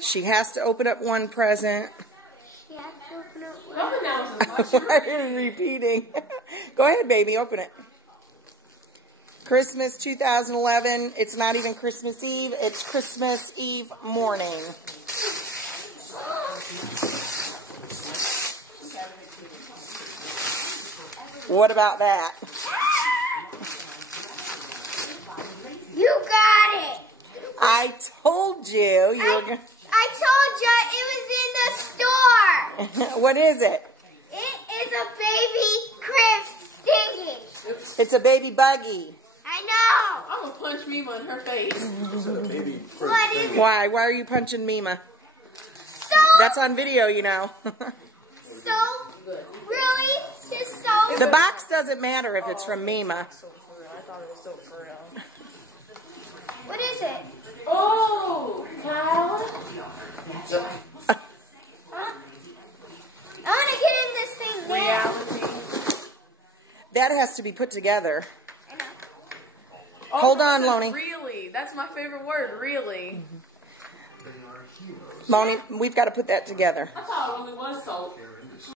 She has to open up one present. She has to open up one. Why are you repeating? Go ahead, baby. Open it. Christmas 2011. It's not even Christmas Eve. It's Christmas Eve morning. What about that? You got it. I told you were going to... I told you it was in the store. What is it? It is a baby crisp thingy. It's a baby buggy. I know. I'm going to punch Mima in her face. What is it? Why? Why are you punching Mima? So, That's on video, you know. really? Just so. The box doesn't matter if it's from Mima. I thought it was so for real. What is it? Oh, Kyle. Huh? I want to get in this thing now. Reality. That has to be put together. I know. Hold on, Lonnie. Really. That's my favorite word, really. Lonnie, we've got to put that together. I thought it only was salt.